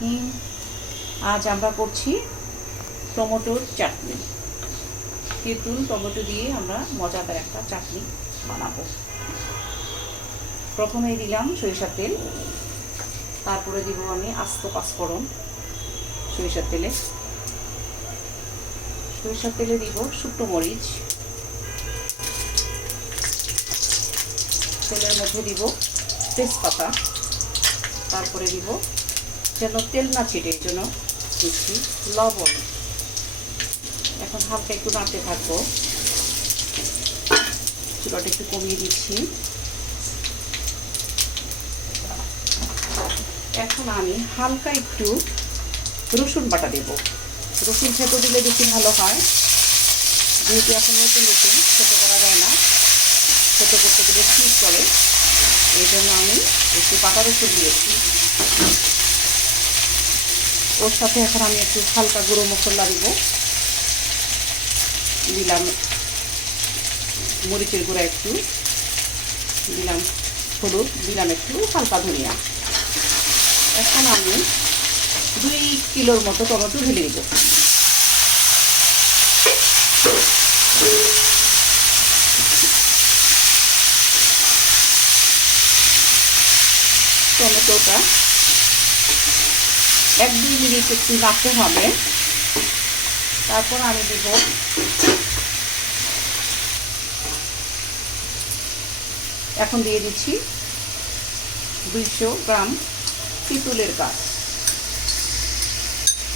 রহিম আজ আমরা করছি টমেটোর চাটনি। তেঁতুল টমেটো দিয়ে আমরা মজাদার একটা চাটনি বানাবো। প্রথমেই দিলাম সরিষার তেল, তারপরে দিব আমি আস্ত পাঁচফোড়ন সরিষার তেলে। সরিষার তেলে দিব শুকনো মরিচ। তেলের মধ্যে দিব তেজপাতা। তারপরে দিব যেন তেল না ছিটে এই জন্য দিচ্ছি লবণ। এখন হালকা একটু নাড়তে থাকব। চুলাটা একটু কমিয়ে দিচ্ছি। এখন আমি হালকা একটু রসুন বাটা দেব। রসুন থেতো দিলে বেশি ভালো হয়। যেহেতু এখন নতুন নতুন খেতে করা যায় না। খেতে করতে গেলে স্লিপ করে। এই জন্য আমি একটু পাতা রসুন দিয়েছি। ওর সাথে এখন আমি একটু হালকা গুঁড়ো মশলা দিব। দিলাম মরিচের গুঁড়া একটু। দিলাম হলুদ, দিলাম একটু হালকা ধনিয়া। এখন আমি দুই কিলোর মতো টমেটো ঢেলে দিব। টমেটোটা এক দুই মিনিট একটু রাখতে হবে। তারপর আমি দেব। এখন দিয়ে দিচ্ছি দুইশো গ্রাম পিতুলের গাছ।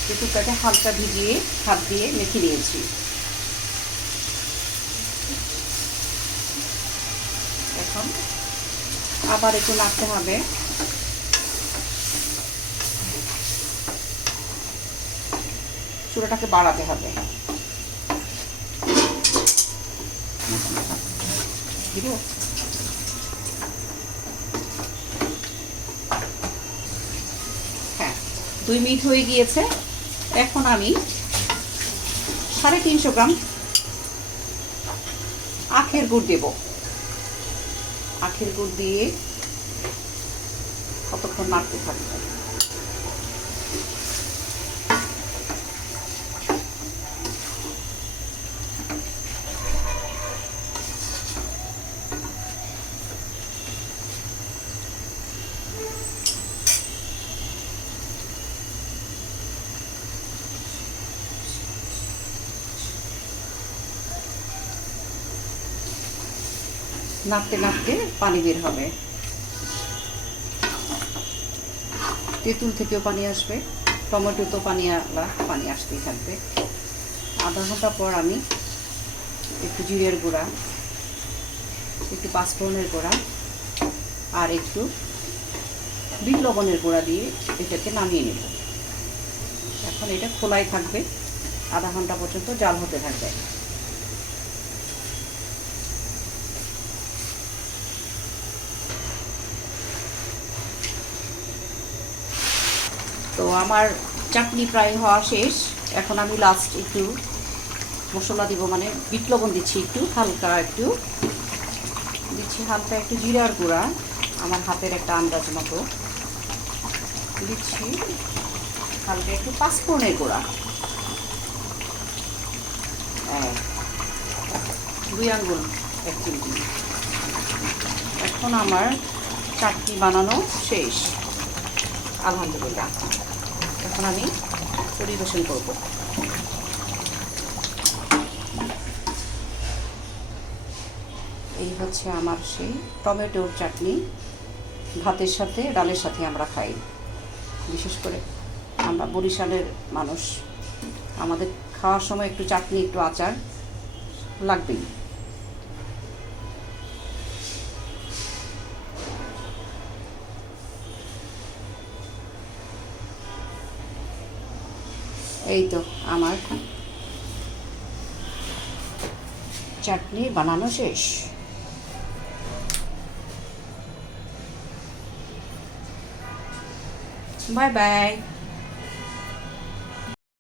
পিতুলটাকে হালকা ভিজিয়ে হাত দিয়ে মেখে নিয়েছি। এখন আবার একটু নাড়তে হবে। চুলাটাকে বাড়াতে হবে। হ্যাঁ দুই মিনিট হয়ে গিয়েছে। এখন আমি সাড়ে তিনশো গ্রাম আখের গুড় দেব। আখের গুড় দিয়ে কতক্ষণ নাড়তে থাকবে? নাড়তে নাড়তে পানি বের হবে। তেঁতুল থেকেও পানি আসবে টমেটো তো পানি আলা পানি আসতেই থাকবে। আধা ঘণ্টা পর আমি একটু জিরের গুঁড়া, একটু পাঁচফোড়নের গুঁড়া আর একটু বিট লবণের গুঁড়া দিয়ে এটাকে নামিয়ে নেব। এখন এটা খোলাই থাকবে, আধা ঘণ্টা পর্যন্ত জাল হতে থাকবে। তো আমার চাটনি প্রায় হওয়া শেষ। এখন আমি লাস্ট একটু মশলা দিব মানে বিট লবণ দিচ্ছি একটু হালকা একটু। দিচ্ছি হালকা একটু জিরার গুঁড়া আমার হাতের একটা আন্দাজ মতো। দিচ্ছি হালকা একটু পাঁচফোড়নের গুঁড়া। এক, দুই আঙ্গুল এক এখন আমার চাটনি বানানো শেষ। আলহামদুলিল্লাহ। এখন আমি পরিবেশন করব। এই হচ্ছে আমার সেই টমেটোর চাটনি। ভাতের সাথে, ডালের সাথে আমরা খাই। বিশেষ করে আমরা বরিশালের মানুষ। আমাদের খাওয়ার সময় একটু চাটনি, একটু আচার লাগবেই। এই তো আমার চাটনি বানানো শেষ। Bye bye.